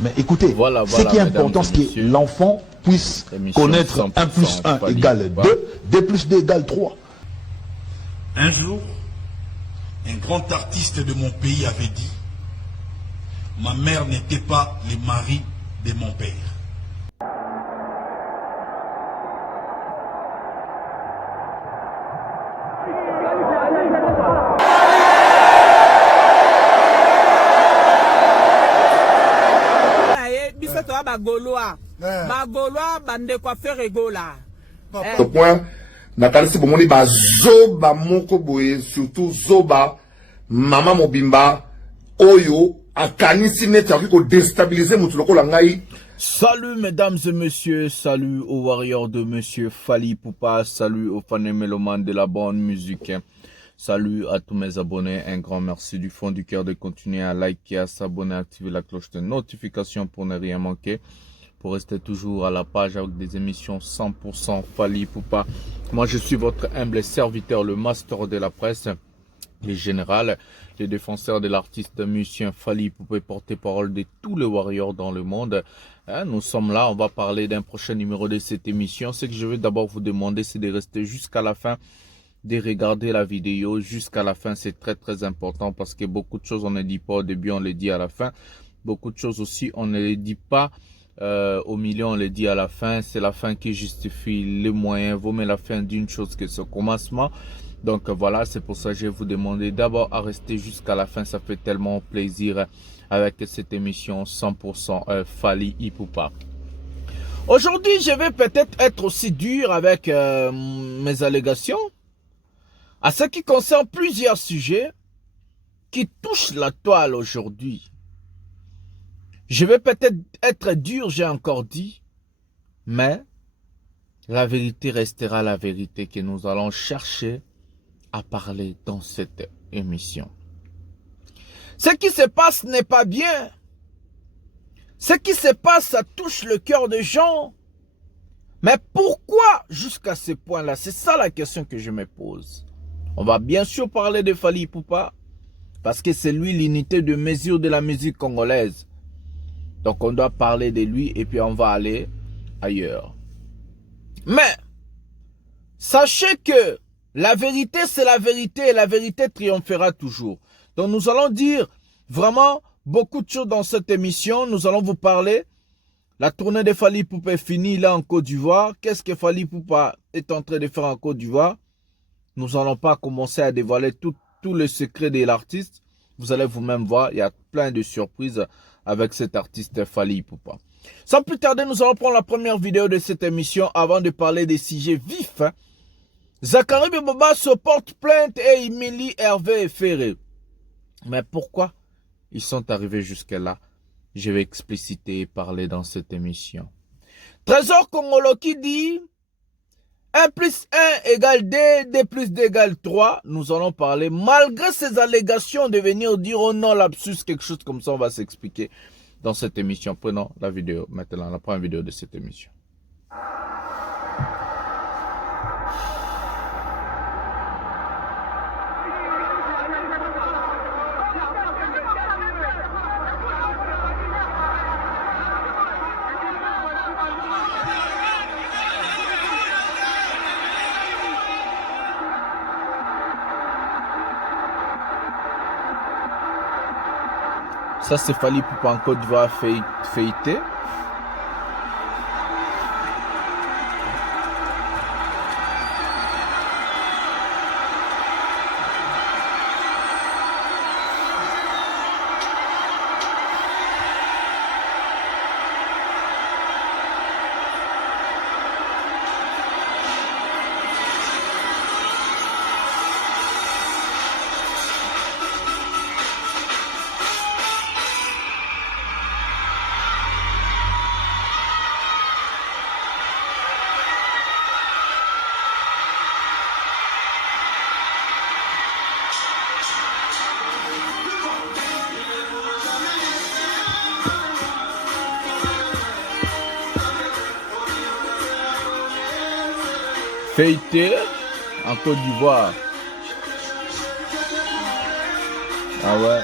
Mais écoutez, voilà, ce qui est important, c'est que l'enfant puisse connaître 1 plus 1 égale 2, 2 plus 2 égale 3. Un jour, un grand artiste de mon pays avait dit: ma mère n'était pas le mari de mon père. Le point, nakalisi bomoni ba zoba moko boye, surtout zoba mama mobimba oyo akanisi neti akoki ko déstabiliser mutu lokola ngai. Salut mesdames et messieurs, salut aux warriors de monsieur Fally Ipupa, salut aux fans et mélomanes de la bonne musique. Salut à tous mes abonnés, un grand merci du fond du cœur de continuer à liker, à s'abonner, à activer la cloche de notification pour ne rien manquer, pour rester toujours à la page avec des émissions 100% Fally Ipupa. Moi je suis votre humble serviteur, le master de la presse, le général, le défenseur de l'artiste musicien Fally Ipupa, porte-parole de tous les warriors dans le monde. Nous sommes là, on va parler d'un prochain numéro de cette émission. Ce que je vais d'abord vous demander, c'est de rester jusqu'à la fin, de regarder la vidéo jusqu'à la fin. C'est très très important parce que beaucoup de choses on ne dit pas au début, on les dit à la fin. Beaucoup de choses aussi on ne les dit pas au milieu, on les dit à la fin. C'est la fin qui justifie les moyens. Vaut mieux la fin d'une chose que ce commencement. Donc voilà, c'est pour ça que je vais vous demander d'abord à rester jusqu'à la fin. Ça fait tellement plaisir avec cette émission 100% Fally Ipupa. Aujourd'hui, je vais peut-être être aussi dur avec mes allégations à ce qui concerne plusieurs sujets qui touchent la toile aujourd'hui. Je vais peut-être être dur, j'ai encore dit, mais la vérité restera la vérité que nous allons chercher à parler dans cette émission. Ce qui se passe n'est pas bien. Ce qui se passe, ça touche le cœur des gens. Mais pourquoi jusqu'à ce point-là? C'est ça la question que je me pose. On va bien sûr parler de Fally Ipupa parce que c'est lui l'unité de mesure de la musique congolaise. Donc on doit parler de lui et puis on va aller ailleurs. Mais sachez que la vérité c'est la vérité et la vérité triomphera toujours. Donc nous allons dire vraiment beaucoup de choses dans cette émission. Nous allons vous parler. La tournée de Fally Ipupa est finie là en Côte d'Ivoire. Qu'est-ce que Fally Ipupa est en train de faire en Côte d'Ivoire? Nous n'allons pas commencer à dévoiler tous les secrets de l'artiste. Vous allez vous-même voir, il y a plein de surprises avec cet artiste Fally Ipupa. Sans plus tarder, nous allons prendre la première vidéo de cette émission avant de parler des sujets vifs. Zachary Beboba se porte plainte et Emily Hervé est ferré. Mais pourquoi ils sont arrivés jusque-là? Je vais expliciter et parler dans cette émission. Trésor Congolo qui dit 1 plus 1 égale 2, 2 plus 2 égale 3. Nous allons parler, malgré ces allégations de venir dire oh non, lapsus, quelque chose comme ça, on va s'expliquer dans cette émission. Prenons la vidéo maintenant, la première vidéo de cette émission. Ça, c'est Fally Ipupa en Côte d'Ivoire feuilleté. Feuilleté en Côte d'Ivoire. Ah ouais.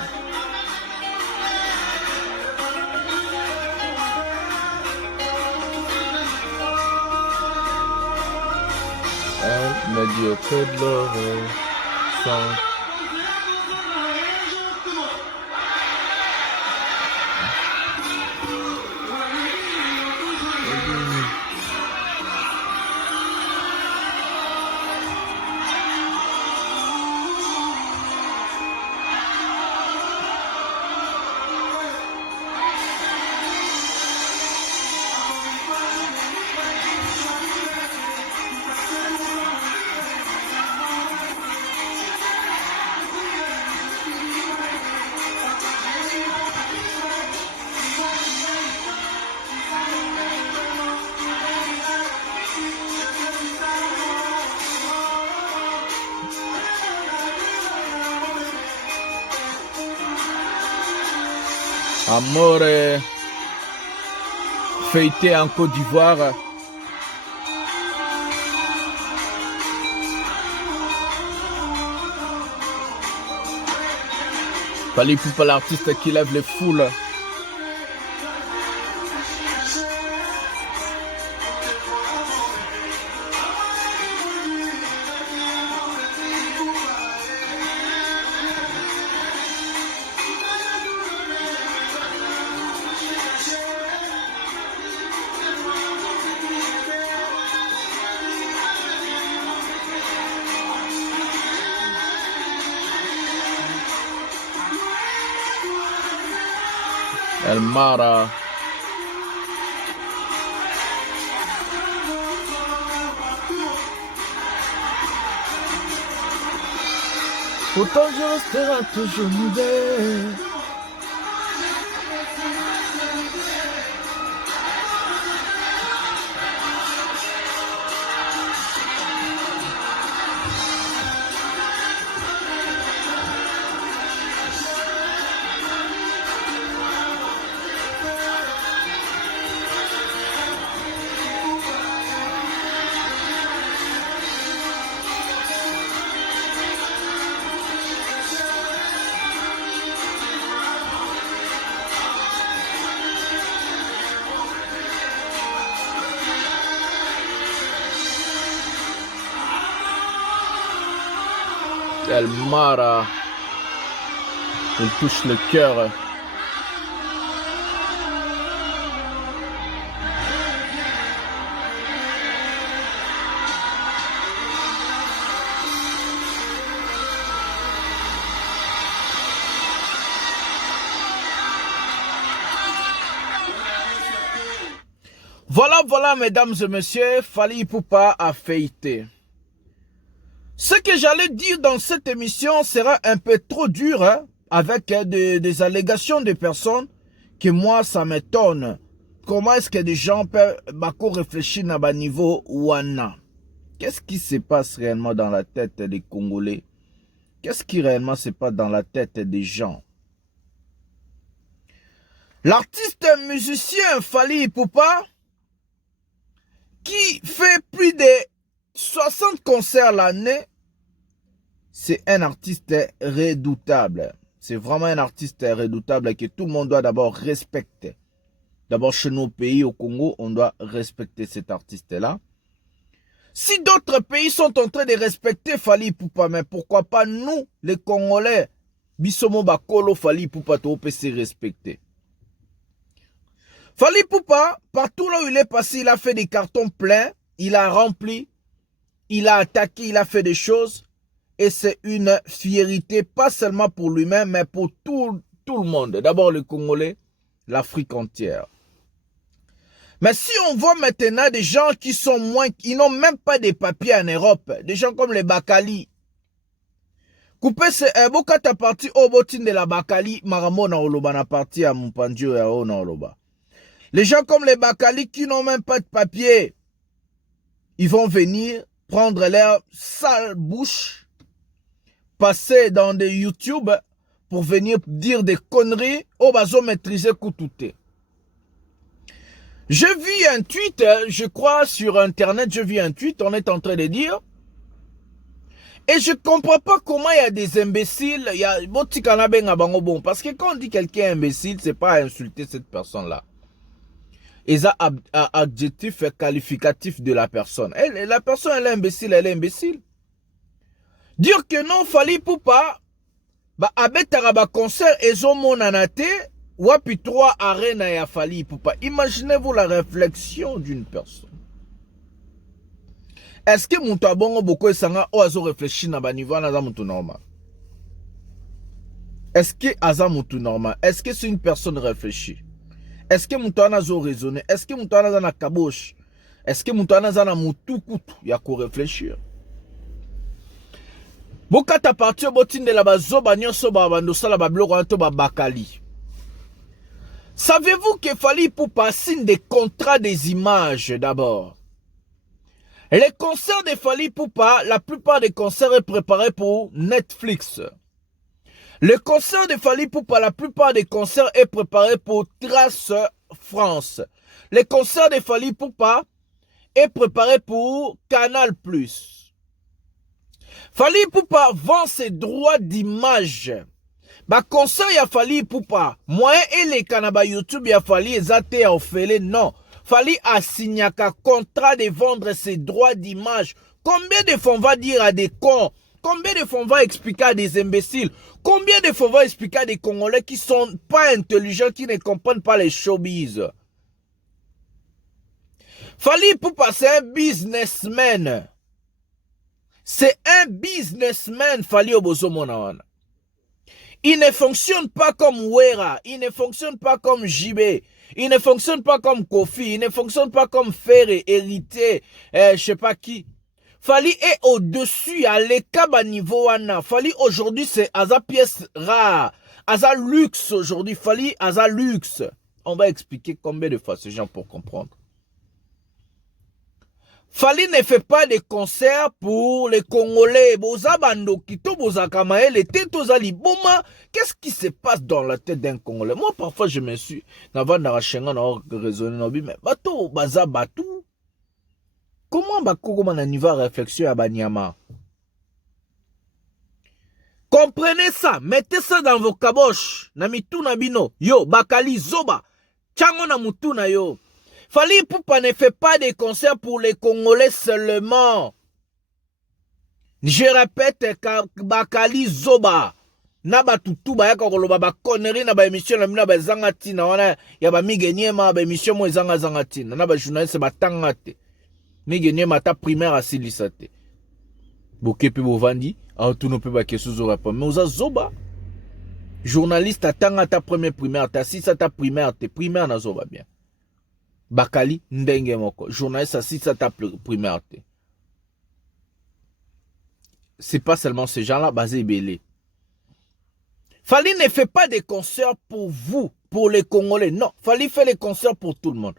Médiocre de l'oreille. Sans... Amore, fêté en Côte d'Ivoire. Fally Ipupa, l'artiste qui lève les foules. El Mara. Pourtant je resterai toujours mudet. El Mara, il touche le cœur. Voilà, mesdames et messieurs, Fally Ipupa a fêté. Ce que j'allais dire dans cette émission sera un peu trop dur, hein, avec des allégations de personnes que moi, ça m'étonne. Comment est-ce que des gens peuvent réfléchir à un niveau ouana? Qu'est-ce qui se passe réellement dans la tête des Congolais? Qu'est-ce qui réellement se passe dans la tête des gens? L'artiste musicien Fally Ipupa, qui fait plus de 60 concerts l'année, c'est un artiste redoutable. C'est vraiment un artiste redoutable que tout le monde doit d'abord respecter. D'abord, chez nos pays, au Congo, on doit respecter cet artiste-là. Si d'autres pays sont en train de respecter Fally Ipupa, mais pourquoi pas nous, les Congolais, Bisomo Bakolo, Fally Ipupa, on peut se respecter. Fally Ipupa, partout là où il est passé, il a fait des cartons pleins, il a rempli, il a attaqué, il a fait des choses. Et c'est une fierté, pas seulement pour lui-même, mais pour tout le monde. D'abord les Congolais, l'Afrique entière. Mais si on voit maintenant des gens qui sont moins, qui n'ont même pas de papiers en Europe, des gens comme les Bakali. Coupé c'est un beau cas parti au botin de la Bakali, Maramona Oloba na parti à Mpandio et à Ona Oloba. Les gens comme les Bakali qui n'ont même pas de papiers, ils vont venir prendre leur sale bouche, passer dans des YouTube pour venir dire des conneries au bazo maîtriser Koutouté. Je vis un tweet, je crois sur internet, je vis un tweet, on est en train de dire, et je comprends pas comment il y a des imbéciles, il y a bon, parce que quand on dit quelqu'un est imbécile, c'est pas insulter cette personne-là. eza adjectif qualificatif de la personne. La personne, elle est imbécile, elle est imbécile. Dire que non, Fally Ipupa, ba abetaka ba concert ezomonana te, wapi 3 arena ya Fally Ipupa. Imaginez-vous la réflexion d'une personne. Est-ce que mon tabongo boko esanga o azo réfléchir na ba niveau na za mutu normal? Est-ce que aza mutu normal? Est-ce que c'est une personne réfléchie? Est-ce que mutu ana zo raisonner? Est-ce que mutu ana za na kabosh? Est-ce que mutu ana za na mutu kutu ya ko réfléchir? Bokata partir botinde la bazoba nyonso ba bando sala ba bloko anto ba bakali. Savez-vous que Fally Ipupa signe des contrats des images d'abord? Les concerts de Fally Ipupa, la plupart des concerts est préparé pour Netflix. Le concert de Fally Ipupa, la plupart des concerts est préparé pour Trace France. Les concerts de Fally Ipupa est préparé pour Canal+. Fally Ipupa vend ses droits d'image. Ba concert ya Fally Ipupa, moyen et les canaba YouTube ya Fally ezate ya ofele, non. Fally a signé un contrat de vendre ses droits d'image. Combien de fois on va dire à des cons? Combien de fois on va expliquer à des imbéciles? Combien de fois on va expliquer à des Congolais qui sont pas intelligents, qui ne comprennent pas les showbiz? Fally Ipupa, c'est un businessman. C'est un businessman, Fally Obozomonawana. Il ne fonctionne pas comme Wera, il ne fonctionne pas comme JB, il ne fonctionne pas comme Kofi, il ne fonctionne pas comme Ferré, Hérité, je sais pas qui. Fally est au-dessus, à l'écaba niveau wana. Fally aujourd'hui c'est Aza pièce rare, Aza luxe aujourd'hui, Fally Aza luxe. On va expliquer combien de fois ces gens pour comprendre. Fally ne fait pas de concerts pour les Congolais. Qu'est-ce qui se passe dans la tête d'un Congolais? Moi, parfois, je me suis... Comment réflexion à Banyama? Comprenez ça. Mettez ça dans vos caboches. Namitu nabino. Yo, Bakali Zoba. Tchango na mutu na yo. Fally Ipupa ne fait pas des concerts pour les Congolais seulement. Je répète, Bakali Zoba. Naba tutu ba yaka koloba ba connerie na ba émission na mina ba zangati na wana ya ba migeniema ba émission mo zanga zangati na ba journaliste ba tangate. Migeniema ta primaire asilisate. Bokepi bovandi, a tout no pe ba kesu zo répondre. Mais oza Zoba. Journaliste atanga ta première primaire, ta sisa ta primaire, te primaire na Zoba bien. Bakali ndenge moko journaliste assiste à ta primaire. C'est pas seulement ces gens-là basés belé. Fally ne fait pas des concerts pour vous, pour les Congolais. Non, Fally fait les concerts pour tout le monde.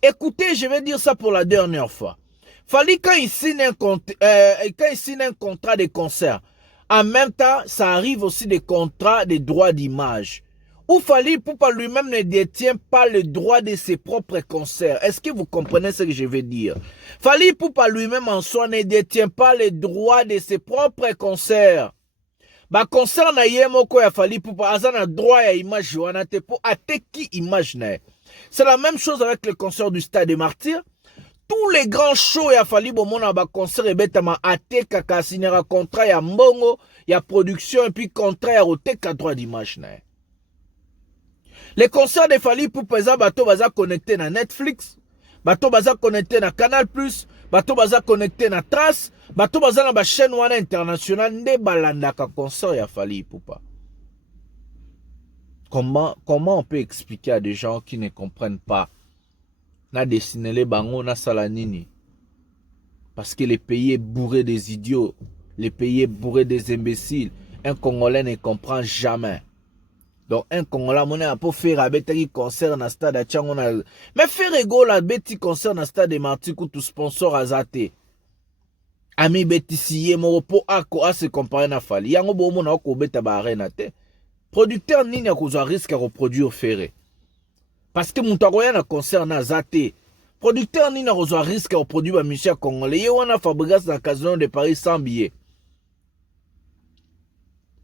Écoutez, je vais dire ça pour la dernière fois. Fally quand il signe un contrat de concert, en même temps, ça arrive aussi des contrats de droits d'image. Ou Fally Ipupa lui-même ne détient pas le droit de ses propres concerts. Est-ce que vous comprenez ce que je veux dire? Fally Ipupa lui-même en soi ne détient pas le droit de ses propres concerts. Ba concert na yemoko ya Fally Ipupa azana droit ya image wana te po ateki image na. C'est la même chose avec le concert du Stade des Martyrs. Tous les grands shows ya Fally bomona ba concert ebetama ateka ka signera contrat ya mbongo, ya production et puis contrat ya oteka droit d'image na. Les concerts de Fally Ipupa bato baza connecté na Netflix, bato baza connecté na Canal+, bato baza connecté na Trace, bato baza na ba chaîne wana internationale nde balandaka concert ya Fally Ipupa. Comment on peut expliquer à des gens qui ne comprennent pas na dessiner les bango na salanini? Parce que le pays est bourré des idiots, le pays est bourré des imbéciles. Un Congolais ne comprend jamais. Donc, un Congolais, on a pour faire un petit concert dans le stade de Tchangona. Mais faire rigolo un petit concert dans le stade de Martyrs, tout sponsor à Zate. Ami Bétissier, mon pour à se comparer à Fally. Yango bo mon ako beta ba arena te. Producteur nini a cause risque à reproduire ferré. Parce que mon taroya na concert na Zate. Producteur nini a cause risque à reproduire ba Michel Congolais. Yewana Fabregas dans Casino de Paris sans billet.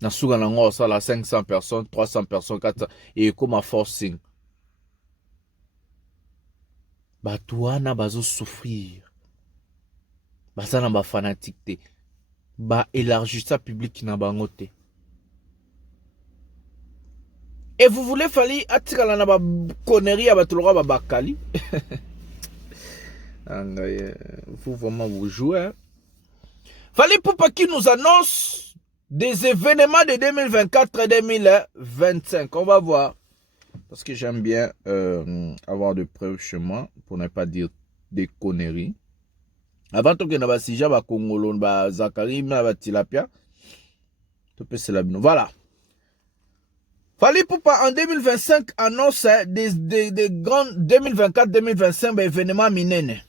Na suga na ngo sala 500 personnes, 300 personnes, 400 et comme forcing. bato wana bazo souffrir. Baza na ba fanatique te. Ba élargir ça public na bango te. Et vous voulez Fally atikala na ba connerie ya bato ba bakali. Vous vraiment vous jouez. Hein? Fally Ipupa qui nous annonce des événements de 2024 et 2025. On va voir. Parce que j'aime bien avoir de preuves chez moi pour ne pas dire des conneries. Avant que na ba sija ba Kongolo ba Zakari na ba Tilapia. Voilà. Fally Ipupa en 2025 annonce des grands 2024-2025 événements minene.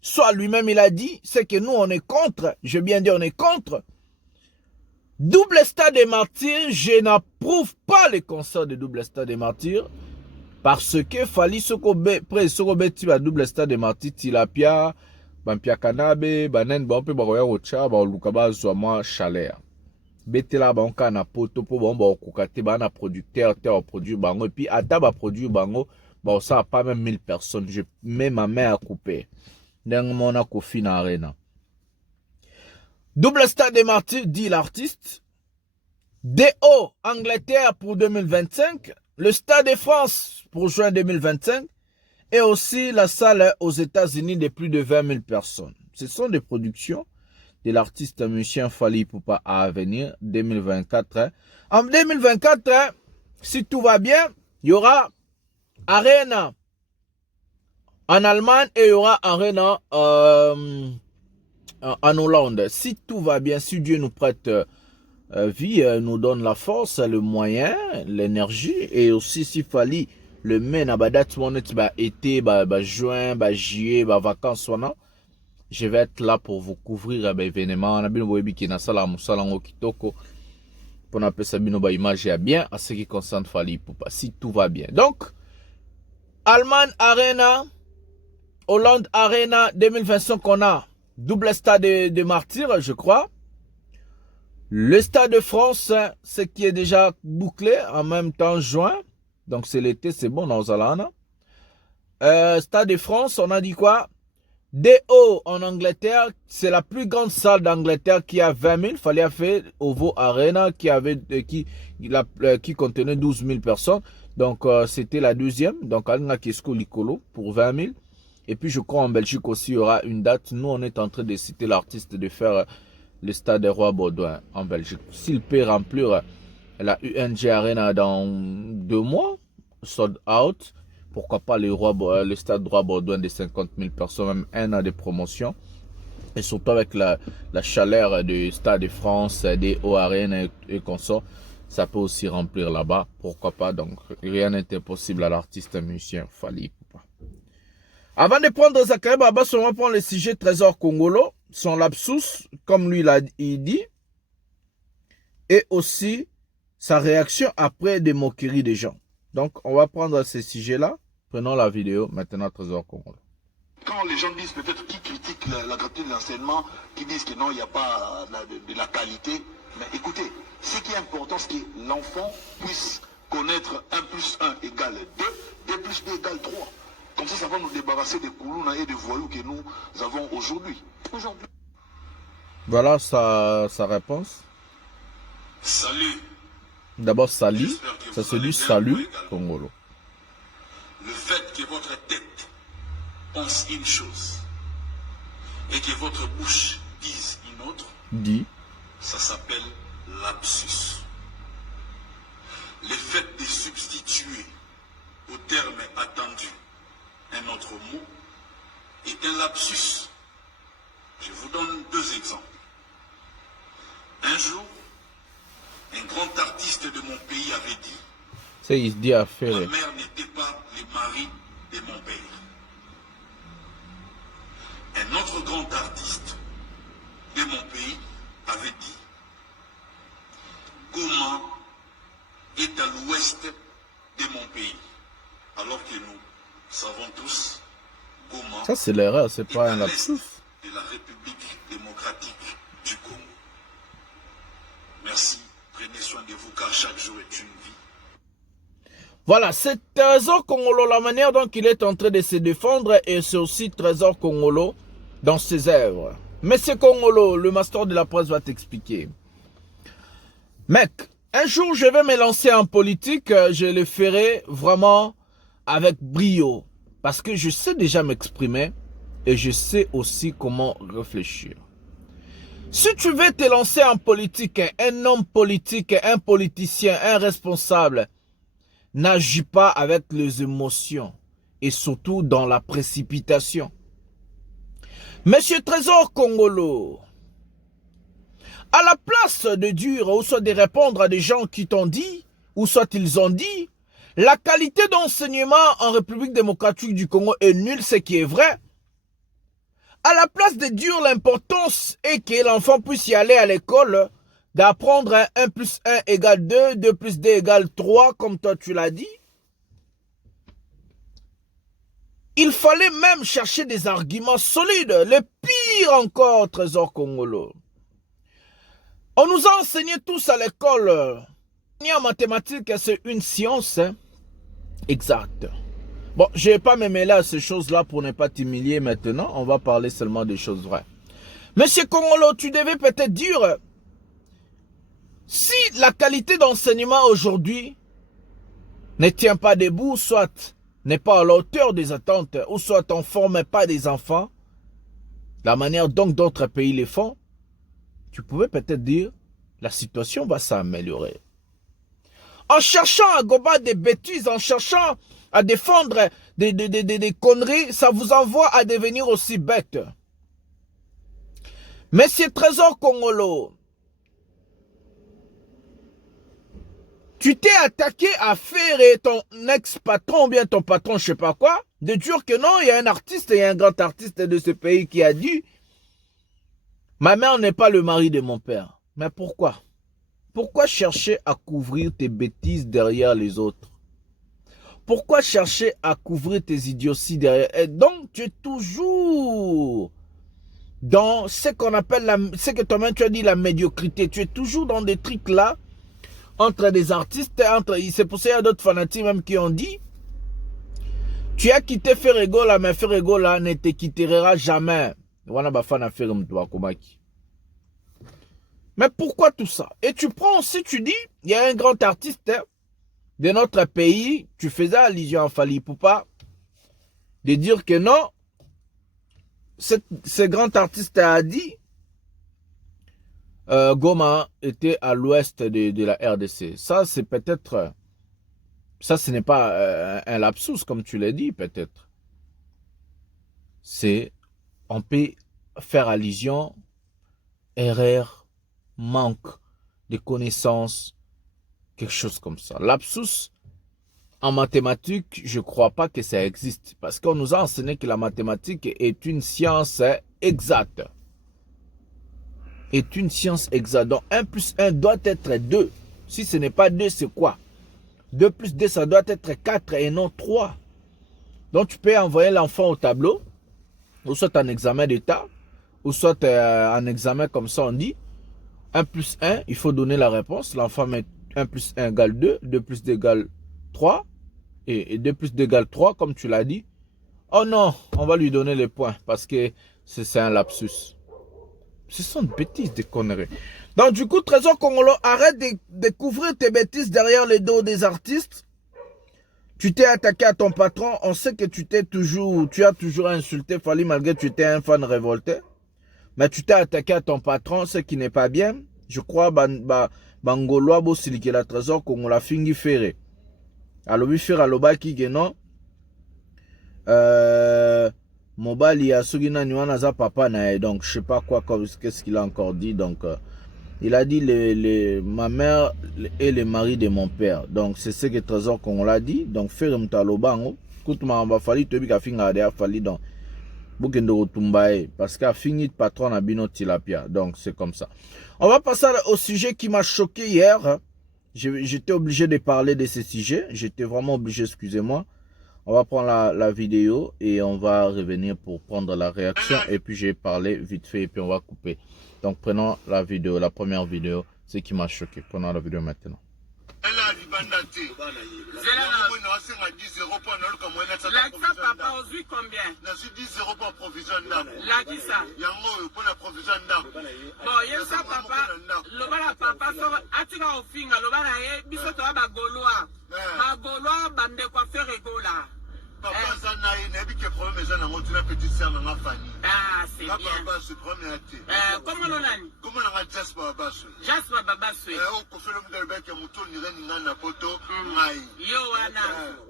Soit lui-même il a dit, c'est que nous on est contre, je viens dire on est contre. Double Stade des Martyrs, je n'approuve pas les concerts de Double Stade des Martyrs. Parce que Fally Sokobe, près Sokobeti ba Double Stade des Martyrs, Tilapia, Bampia Kanabe, Banen, Bampe Baroya Ocha, Balukaba Zouama Chaleur. Betela banka na poto po ba okukate ba na producteur te produire bango et puis ata ba produire bango ba ça pas même 1000 personnes. Je mets ma main à couper. Dans mon Kofi na arena. Double Stade des Martyrs dit l'artiste. DO Angleterre pour 2025, le Stade de France pour juin 2025 et aussi la salle aux États-Unis de plus de 20 000 personnes. Ce sont des productions de l'artiste musicien Fally Ipupa à venir 2024. Hein. En 2024, hein, si tout va bien, il y aura Arena en Allemagne et il y aura Arena en Hollande. Si tout va bien, si Dieu nous prête vie, nous donne la force, le moyen, l'énergie et aussi si Fally le mène à date été, juin, juillet, vacances, je vais être là pour vous couvrir l'événement. On a bien vu qu'il y a pour appeler ça image bien à ce qui concerne Fally Ipupa, si tout va bien. Donc, Allemagne Arena, Hollande Arena 2025, on a double stade de Martyrs, je crois. Le Stade de France, ce qui est déjà bouclé en même temps juin. Donc c'est l'été, c'est bon, dans Zalana. Stade de France, on a dit quoi? DO en Angleterre, c'est la plus grande salle d'Angleterre qui a 20 000. Fallait faire Ovo Arena qui contenait 12 000 personnes. Donc c'était la deuxième. Donc Alina Kesko Licolo pour 20 000. Et puis je crois en Belgique aussi il y aura une date. Nous on est en train de citer l'artiste de faire le Stade des Rois Baudouin en Belgique. S'il peut remplir la UNG Arena dans 2 mois, sold out. Pourquoi pas le Stade Roi Baudouin de 50 000 personnes, même un an de promotion. Et surtout avec la chaleur du Stade de France, des hauts arènes et consorts, ça peut aussi remplir là-bas. Pourquoi pas, donc rien n'est impossible à l'artiste musicien Fally Ipupa. Avant de prendre Zakari Baba, on va prendre le sujet Trésor Kongolo, son lapsus, comme lui il dit, et aussi sa réaction après des moqueries des gens. Donc, on va prendre ces sujets-là. Prenons la vidéo, maintenant Trésor Kongolo. Quand les gens disent peut-être qui critiquent la gratuité de l'enseignement, qui disent que non, il n'y a pas de la qualité, mais écoutez, ce qui est important, c'est que l'enfant puisse connaître 1 plus 1 égale 2, 2 plus 2 égale 3. Comme ça va nous débarrasser des koulouna et des voyous que nous avons aujourd'hui. Voilà sa réponse. Salut. D'abord, salut. Ça se dit salut, Kongolo. Le fait que votre tête pense une chose et que votre bouche dise une autre, ça s'appelle lapsus. Le fait de substituer au terme attendu un autre mot est un lapsus. Je vous donne 2 exemples. Un jour, un grand artiste de mon pays avait dit: ma mère n'était pas le mari de mon père. Un autre grand artiste de mon pays avait dit: Goma est à l'ouest de mon pays. Alors que nous savons tous, Goma, ça c'est l'erreur, c'est pas un lapsus. De la République démocratique du Congo. Merci, prenez soin de vous car chaque jour est une vie. Voilà, c'est Trésor Kongolo, la manière dont il est en train de se défendre, et c'est aussi Trésor Kongolo dans ses œuvres. Monsieur Kongolo, le master de la presse va t'expliquer. Mec, un jour je vais me lancer en politique, je le ferai vraiment avec brio. Parce que je sais déjà m'exprimer et je sais aussi comment réfléchir. Si tu veux te lancer en politique, un homme politique, un politicien, un responsable, n'agis pas avec les émotions et surtout dans la précipitation. Monsieur Trésor Kongolo, à la place de dire ou soit de répondre à des gens qui t'ont dit, ou soit ils ont dit, la qualité d'enseignement en République démocratique du Congo est nulle, ce qui est vrai. À la place de dire l'importance est que l'enfant puisse y aller à l'école, d'apprendre 1 plus 1 égale 2, 2 plus 2 égale 3, comme toi tu l'as dit. Il fallait même chercher des arguments solides, le pire encore, Trésor Kongolo. On nous a enseigné tous à l'école. En mathématiques, c'est une science exacte. Bon, je ne vais pas me mêler à ces choses-là pour ne pas t'humilier maintenant. On va parler seulement des choses vraies. Monsieur Kongolo, tu devais peut-être dire, si la qualité d'enseignement aujourd'hui ne tient pas debout, soit n'est pas à la hauteur des attentes, ou soit on ne forme pas des enfants, la manière dont d'autres pays les font, tu pouvais peut-être dire, la situation va s'améliorer. En cherchant à gober des bêtises, en cherchant à défendre des conneries, ça vous envoie à devenir aussi bête. Monsieur Trésor Kongolo, tu t'es attaqué à faire ton ex-patron ou bien ton patron, je sais pas quoi, de dire que non, il y a un artiste, il y a un grand artiste de ce pays qui a dit « Ma mère n'est pas le mari de mon père ». Mais pourquoi? Pourquoi chercher à couvrir tes bêtises derrière les autres? Pourquoi chercher à couvrir tes idioties derrière? Et donc, tu es toujours dans ce qu'on appelle, ce que toi-même tu as dit, la médiocrité. Tu es toujours dans des trucs là, entre des artistes, c'est pour ça qu'il y a d'autres fanatiques même qui ont dit, tu as quitté Ferrego là, mais Ferrego là ne te quittera jamais. Mais pourquoi tout ça? Et tu prends aussi, tu dis, il y a un grand artiste de notre pays, tu faisais allusion à Fally Ipupa, de dire que non, ce grand artiste a dit, Goma était à l'ouest de la RDC. Ça, c'est peut-être, ça, ce n'est pas un lapsus, comme tu l'as dit, peut-être. C'est, on peut faire allusion, erreur, manque de connaissances, quelque chose comme ça. Lapsus, en mathématiques, je ne crois pas que ça existe. Parce qu'on nous a enseigné que la mathématique est une science exacte. Est une science exacte. Donc 1 plus 1 doit être 2. Si ce n'est pas 2, c'est quoi? 2 plus 2, ça doit être 4 et non 3. Donc tu peux envoyer l'enfant au tableau, ou soit en examen d'état, ou soit en examen comme ça on dit. 1 plus 1, il faut donner la réponse. L'enfant met 1 plus 1 égale 2, 2 plus 2 égale 3, et 2 plus 2 égale 3, comme tu l'as dit. Oh non, on va lui donner les points, parce que c'est un lapsus. Ce sont des bêtises, des conneries. Donc du coup, Trésor Kongolo, arrête de découvrir tes bêtises derrière les dos des artistes. Tu t'es attaqué à ton patron, on sait que tu as toujours insulté Fally malgré que tu étais un fan révolté. Mais tu t'es attaqué à ton patron, ce qui n'est pas bien. Je crois Bangoloa Bosilike la Trésor Kongolo fingi ferré. Alors oui faire aloba ki geno. Mobali a sugina niwana za papa na donc je sais pas quoi qu'est-ce qu'il a encore dit donc il a dit ma mère est le mari de mon père. Donc c'est ce que Trésor Kongolo a dit. Donc faire mtalobango kutuma ba Fally tobi ka finga de Fally donc parce qu'à fini de patron à Bino Tilapia. Donc c'est comme ça. On va passer au sujet qui m'a choqué hier. J'étais obligé de parler de ce sujet. J'étais vraiment obligé, excusez-moi. On va prendre la vidéo et on va revenir pour prendre la réaction. Et puis j'ai parlé vite fait et puis on va couper. Donc prenons la vidéo, la première vidéo, ce qui m'a choqué. Prenons la vidéo maintenant. Lakisa papa, aujourd'hui combien? 10 euros pour provision d'âme. Lakisa. Yango pour la provision d'âme. Bon, yesa papa, lobala papa, so atika ofinga, lobala ye, biso toa bagoloa. Bagoloa bande kwa faire egola. Papa, ça n'a pas de problème, mais j'en ai montré une petite sœur dans ma famille. Ah, c'est bien. Papa, c'est premier été. Comment l'on a dit? Comment on a Jasper Babaswe? Jasper Babaswe. On fait l'homme de l'Ebek et Mouton, il y a un poto. Yo, Anna.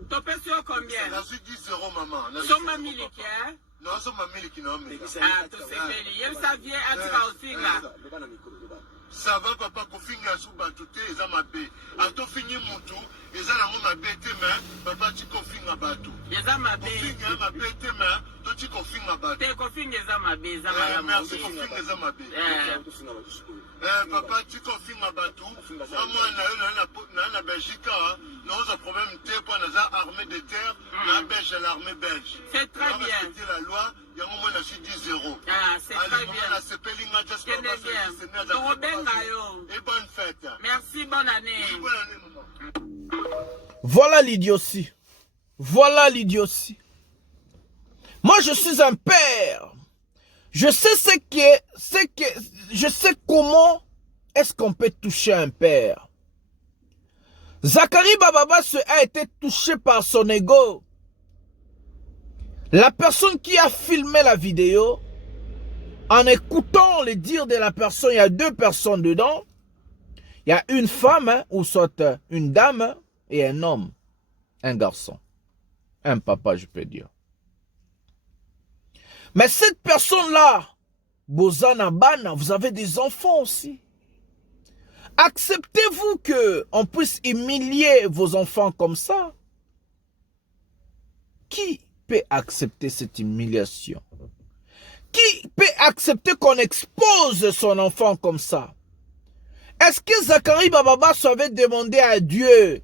Ton pension combien? Je suis 10 euros, maman. Soma miliki, hein? Non, soma miliki, non, mais. Ah, tout c'est fini. Yem sa vient, atika aussi, là. Ça va, papa, qu'on finisse à sous-batouté, ils ont ma baie. À tout finir mon tour, ils ont ma baie, tes mains, papa, tu confines à bateau. Ils ont ma baie. Confine à ma baie, tes mains, toi, tu confines à bateau. T'es confine, ils ont ma baie, ils ont ma merci, confine, ils ont ma baie. Papa, tu confines à bateau. Moi, on a Belgique, nous avons un problème, on a armée de terre, on a belge, l'armée belge. C'est très bien. On a respecté la loi. Il y a un moment, je suis 10 euros. Ah, c'est très bien. Et bonne fête. Merci, bonne année. Bonne année, maman. Voilà l'idiotie. Voilà l'idiotie. Moi, je suis un père. Je sais je sais comment est-ce qu'on peut toucher un père. Zachary Bababas a été touché par son ego. La personne qui a filmé la vidéo, en écoutant les dires de la personne, il y a deux personnes dedans. Il y a une femme, ou soit une dame, et un homme, un garçon, un papa, je peux dire. Mais cette personne-là, Bozana Bana, vous avez des enfants aussi. Acceptez-vous qu'on puisse humilier vos enfants comme ça? Qui peut accepter cette humiliation? Qui peut accepter qu'on expose son enfant comme ça? Est-ce que Zachary Bababas avait demandé à Dieu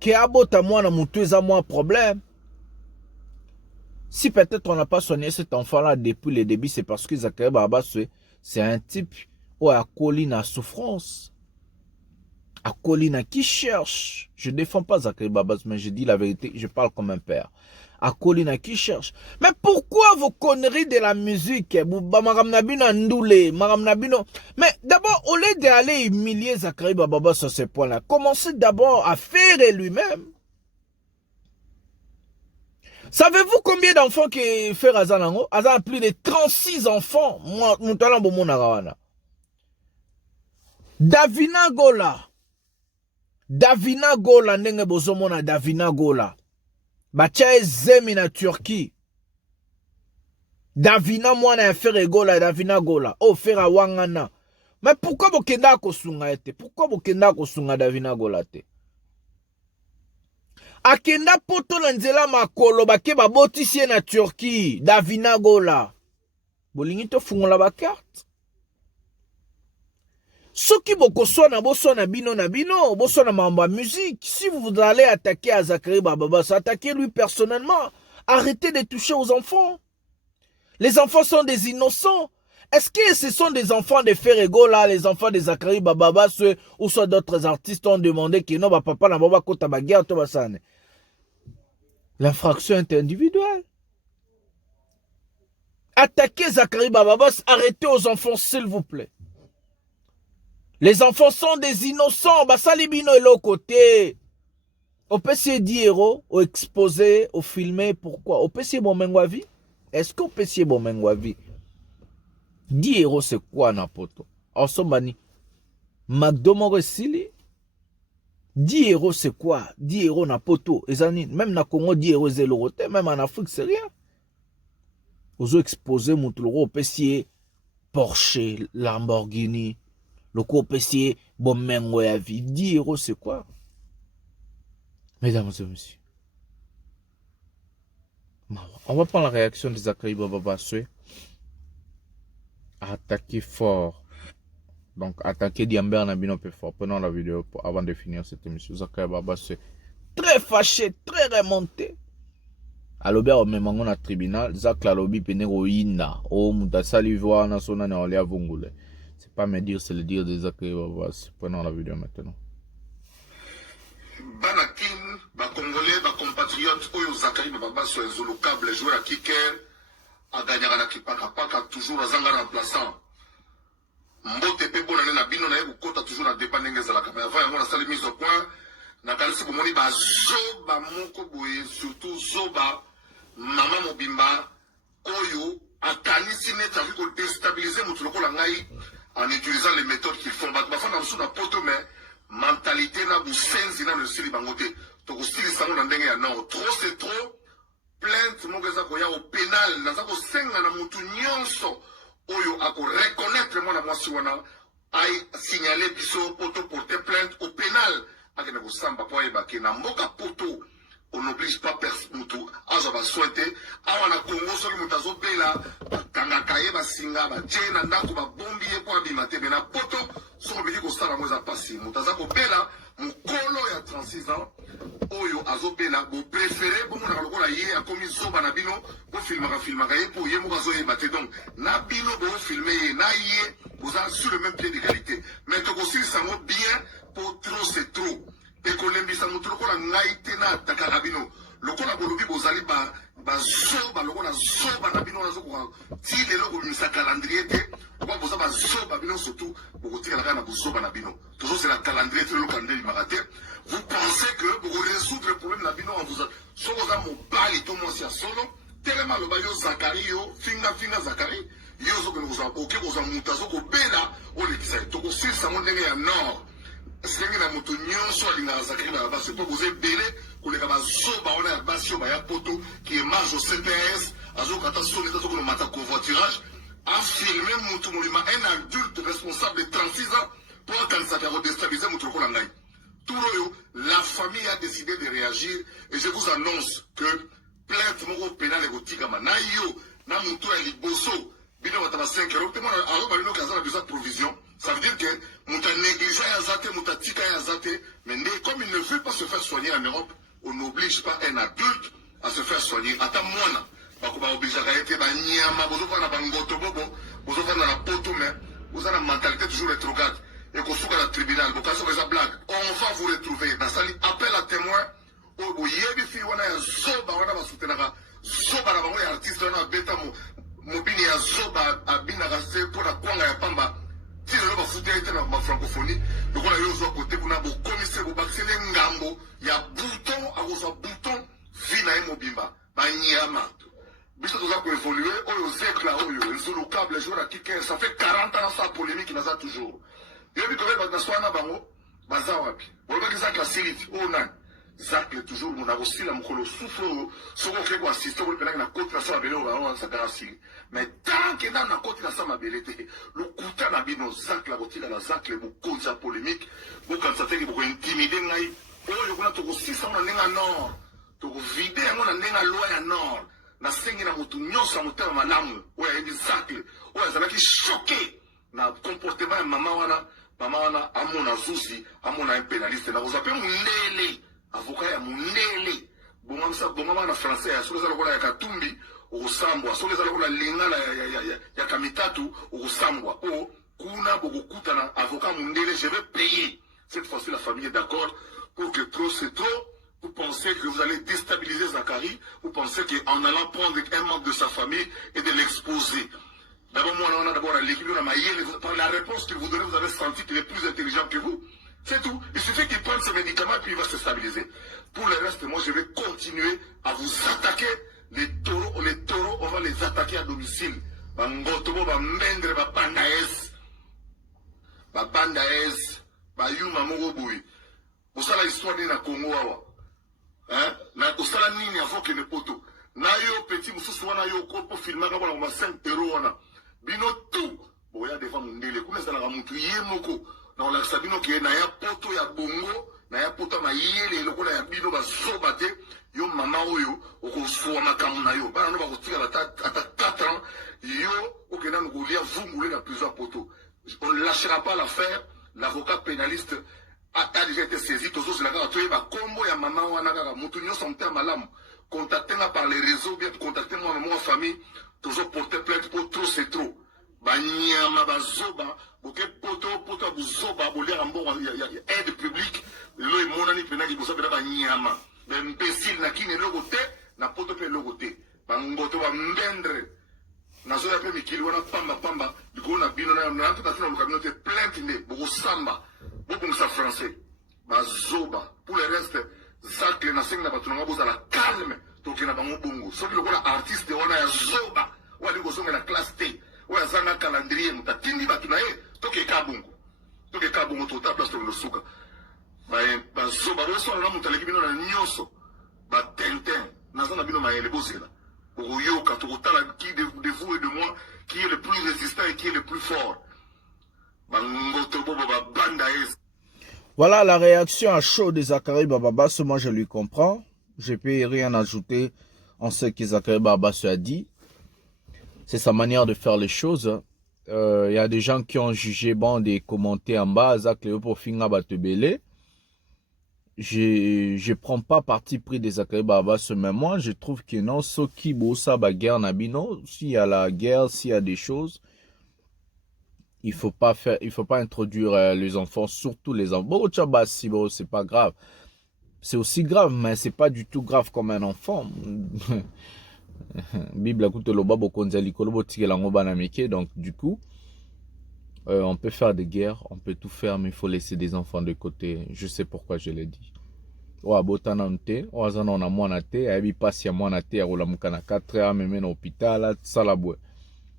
qu'il abote à moi dans mon moi problème? Si peut-être on n'a pas soigné cet enfant-là depuis le début, c'est parce que Zachary Bababas, c'est un type où à colline à souffrance. À colline qui cherche. Je ne défends pas Zachary Bababas, mais je dis la vérité, je parle comme un père. À colline qui cherche. Mais pourquoi vos conneries de la musique? Mais d'abord, au lieu d'aller humilier Zachary Bababas sur ce point-là, commencez d'abord à faire lui-même. Savez-vous combien d'enfants qui fait Azanango? Azan a plus de 36 enfants. Davina Gola. Davina Gola, nenge bozomona Davina Gola. Bacha zemi na Turquie. Davina mwana ya faire Gola, Davina Gola. Oh, faire wangana. Mais pourquoi vous kenda kosunga ete? Pourquoi vous kenda kosunga Davina Gola te? Akenda poto na nzela makolo bake babotisie na Turquie. Davina Gola. Bolingi to fungola ba carte. Soki bokosona bosona bino na bino, bosona mamba musique. Si vous allez attaquer à Zachary Bababas, attaquez lui personnellement. Arrêtez de toucher aux enfants. Les enfants sont des innocents. Est-ce que ce sont des enfants de Ferrego là, les enfants de Zachary Bababas ou soit d'autres artistes ont demandé que non, papa na baba kota ba guerre to basane. L'infraction est individuelle. Attaquez Zachary Bababas, arrêtez aux enfants s'il vous plaît. Les enfants sont des innocents. Basalibino est l'autre côté. On peut se dire, au exposer, au filmer. Pourquoi? On peut se bon mengwavi? Est-ce qu'on peut se bon mengwavi? 10 euros, c'est quoi, Napoto? En sommani. McDo Sili. 10 euros, c'est quoi? 10 euros, Napoto. Même na Congo, 10 euros, c'est l'euro. Même en Afrique, c'est rien. Aux exposer, mon tour, on peut se Porsche, Lamborghini. Le copessier, bon mengo ya vie. 10 euros, c'est quoi? Mesdames et messieurs. On va prendre la réaction de Zachary Bababas. Attaquer fort. Donc, attaquer Diamber Nabino peu fort. Prenons la vidéo avant de finir cette émission. Zachary Bababas très fâché, très remonté. Alobia au même moment au tribunal. Zach la lobby penero ina. Oh, mutasali voix na sona na olia vungule. C'est pas me dire, c'est le dire des Zachary Bababas. Prenons la vidéo maintenant. patriote oyo Zakari Mababaso ezolo câble joueur à kicker a gagné na kipaka toujours azanga remplaçant mbote pe bona na bino na yebo kota toujours na débat ndenge za la caméra avant yango na sali mise au point na kalisi bomoni ba zoba moko boye surtout zoba mama mobimba oyo akanisi net avec ko déstabiliser mutu lokola ngai en utilisant les méthodes qu'ils font ba fana musu na poto mais mentalité na busenzi na le sili bangote to ko stili sango na ndenge ya non trop c'est trop plainte mongeza ko ya au pénal na zako senga na mutu nyonso oyo ako reconnaître mwana mwasi wana ai signaler biso poto porter plainte au pénal akene ko samba po eba ke na mboka poto on n'oblige pas mutu azo ba souhaiter awana Congo so mutu azo bela kanga kaye ba singa ba tena ndako ba bombi e po abimate bena poto so bili ko sala moza pasi mutu azako bela mukolo ya 36 ans oyo azobela bo préféré bo mona lokola ye akomi zoba na bino bo filmaka ye pour ye mo bazo yebate donc na bino bo filmer na ye vous êtes sur le même pied d'égalité mais to ko sili sango bien pour trop c'est trop et ko lembisa mutu lokola ngai tena takaka bino lokola bolobi bozali ba zoba lokola zoba na bino nazo ko ti lelo ko misa calendrier te ko boza ba zoba bino surtout bo tika la na bozoba na bino toujours c'est la calendrier le calendrier maraté. Vous pensez que pour résoudre le problème, la bino en vous a sokoza mobali to mwasi solo tellement le bayo Zakari yo finga Zakari yo zo que vous a OK vous a mutazo ko bela o le kisa to ko sisa mo ndenge ya nord sengi na mutu nyonso alinga Zakari na base to vous belé ko le kaba zoba ona ya basio ba ya poto qui marche au CPS azo kata solo to ko mata covoiturage a filmé mutu molima un adulte responsable de 36 ans pour quand ça va déstabiliser mutu ko ngai. La famille a décidé de réagir et je vous annonce que plainte moko pénal egotikama na yo na mutu ya liboso bino bataba 5 euros te mona alo balino kaza na besoin de provision ça veut dire que muta négligent ya zate muta tika ya zate mais comme il ne veut pas se faire soigner en Europe on n'oblige pas un adulte à se faire soigner ata mwana bakoba oblige ka ete ba nyama bozo na bangoto bobo bozo na poto mais vous avez la mentalité toujours rétrograde. Et qu'on soit à la tribunal, on va vous retrouver. Dans sali appel à témoin. Au yebi fi wana ya zoba wana basutenaka. Zoba na bango ya artiste wana beta mobini ya zoba abina kase pour la kwanga ya pamba. Si le ba futé ete na francophonie, donc on a eu au côté kuna bo commissaire bo baxele ngambo ya bouton a ozo bouton vina e mobimba. Ba nyama. Biso toza ko évoluer oyo zekla oyo sur le câble jour à kicker ça fait 40 ans ça polémique na za toujours. Yebi kobe ba naswana bango baza wapi bolba Zak la silite o nan Zak toujours mon avosila mukolo souffle soko ke ko assister ko pena na côté la sa bele o ba sa karasili mais tant que na côté la sa mabele te le kuta na bino Zak la botila la Zak le bukonza polémique bo kan sa te ki bo intimider ngai o yo kuna to ko sisa na nenga nord to ko vide yango na nenga loi ya nord na sengi na mutu nyosa mutema malamu o ya Zak o ya zalaki choqué na comportement ya mama wana amona zuzi amona pénaliste na vous appelez mundele avocat ya mundele bonga na français ya soka zalo ya katumbi okosambwa soka zalo la lingala ya kamitatu okosambwa o kuna bokokuta na avocat mundele je vais payer cette fois-ci la famille est d'accord pour que trop c'est trop. Vous pensez que vous allez déstabiliser Zakari, vous pensez qu'en allant prendre un membre de sa famille et de l'exposer. D'abord, moi, on a d'abord l'équipe, par la réponse qu'il vous donnez, vous avez senti qu'il est plus intelligent que vous. C'est tout. Il suffit qu'il prenne ce médicament et puis il va se stabiliser. Pour le reste, moi, je vais continuer à vous attaquer. Les taureaux, on va les attaquer à domicile. Bangotobo, Bamendre, Babandaez, Bayuma Moroboui. Vous savez l'histoire de la Congo, hein? Vous savez nini avant que ne poto. Na yo petit mususu wana yo ko filmer ka bana 5 euros wana. Bino tout boya devant mundele kuna sala ka mutu ye moko na la sabino ke na ya poto ya bongo na ya poto ma yele lokola ya bino ba sobate yo mama oyo okoswa makamu na yo bana no ba kotika ata 4 ans yo okena ngolia vungule na plusieurs poteaux. On ne lâchera pas l'affaire. L'avocat pénaliste a déjà été saisi. Toujours c'est la gare tu ba combo ya mama wana kaka mutu nyoso mta malamu. Contactez-moi par les réseaux, bien contactez-moi ma famille. Toujours porter plainte pour trop c'est trop. Banyama bazoba, boke poto buzoba, boler en bon aide publique. Le monani pena ki bosa pena banyama. imbécile na kine logo te na poto pe logo te bangoto ba mbendre nazo ya pe mikili wana pamba biko na bino na tout à fait na communauté plainte nde boko samba boko sa français bazoba pour le reste zacle na senga batu na boza la calme toki na bango bongo soki lokola artiste wana ya zoba wali ko songa la classe T wa zanga calendrier mutatindi batu na ye toki ka bongo tota place to suka ba zoba bo so na mutaleki bino na nyoso ba tintin nazo na bino maele bozela oyoka tokotala qui de vous et de moi qui est le plus résistant et qui est le plus fort bangoto bobo ba banda es. Voilà la réaction à chaud de Zachary Bababas. Moi, je lui comprends. Je ne peux rien ajouter en ce que Zachary Bababas a dit. C'est sa manière de faire les choses. Y a des gens qui ont jugé, bon, des commentaires en bas. Zachary pour finir Batebele. Je prends pas parti pris des Zachary Bababas, mais moi, je trouve que non, ce qui bossa ba guerre nabino, s'il y a la guerre, s'il y a des choses, il faut pas introduire les enfants, surtout les enfants. Bon, c'est pas grave. C'est aussi grave, mais c'est pas du tout grave comme un enfant. Bible donc du coup, on peut faire des guerres, on peut tout faire, mais il faut laisser des enfants de côté. Je sais pourquoi je l'ai dit.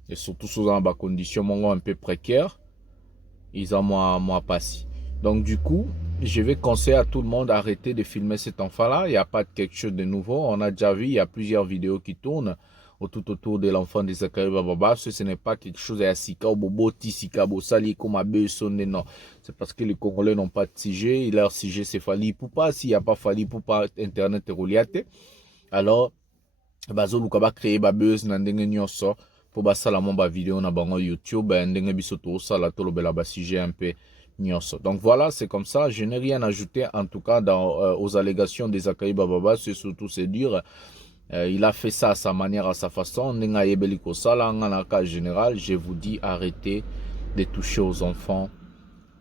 Et surtout sous des conditions un peu précaires, ils ont moins passé. Donc du coup, je vais conseiller à tout le monde d'arrêter de filmer cet enfant-là. Il n'y a pas de quelque chose de nouveau. On a déjà vu, il y a plusieurs vidéos qui tournent tout autour de l'enfant de Zachary Bababas. Ce n'est pas quelque chose à Sika ou Boboti, Sika, Bossali, comme Abesone, non. C'est parce que les Congolais n'ont pas de sujet. Leur sujet, c'est Fali Poupa. S'il n'y a pas Fali Poupa, Internet est relié. Alors, Bazo Lukaba créé Babeuse, Nandenge Nyoso. Pour basala mon vidéo na bango YouTube ndenge biso to sala to lobela ba sujet un peu nyonso. Donc voilà, c'est comme ça, je n'ai rien ajouté en tout cas aux allégations des Zachary Bababas, c'est surtout c'est dur. Il a fait ça à sa manière, à sa façon. Ndenge yebeliko sala ngana cas général, je vous dis arrêtez de toucher aux enfants.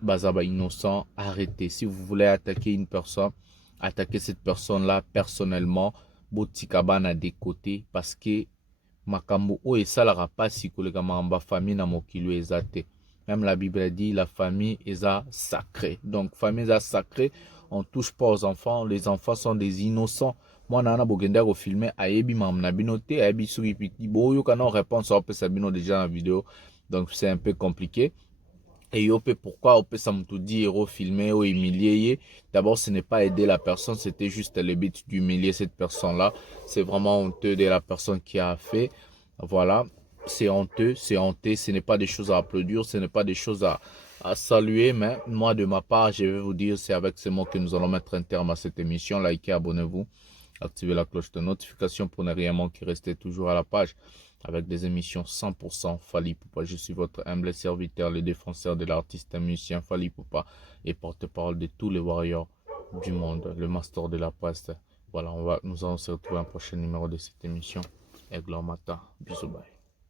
Bazaba innocent, arrêtez. Si vous voulez attaquer une personne, attaquez cette personne-là personnellement, botikabana des côtés parce que makambo o esalara pasi koleka mamba famille na mokili ezate. Même la Bible dit la famille est sacrée. Donc famille est sacrée, on touche pas aux enfants, les enfants sont des innocents. Moi nana bogenda ko filmer ayebi mam na binote ayebi suri piti boyo kana réponse à pe sabino déjà dans la vidéo. Donc c'est un peu compliqué. Et yope pourquoi on peut s'amtoudi héros filmer ou humilier. D'abord ce n'est pas aider la personne, c'était juste le but d'humilier cette personne là. C'est vraiment honteux de la personne qui a fait. Voilà, c'est honteux, c'est honteux, ce n'est pas des choses à applaudir, ce n'est pas des choses à saluer, mais moi de ma part je vais vous dire, c'est avec ces mots que nous allons mettre un terme à cette émission. Likez, abonnez-vous, activez la cloche de notification pour ne rien manquer, restez toujours à la page avec des émissions 100% Fally Poupa. Je suis votre humble serviteur, le défenseur de l'artiste et musicien Fally Poupa et porte-parole de tous les warriors du monde, le master de la presse. Voilà, nous allons se retrouver un prochain numéro de cette émission. Aigle en matin. Bisous, bye.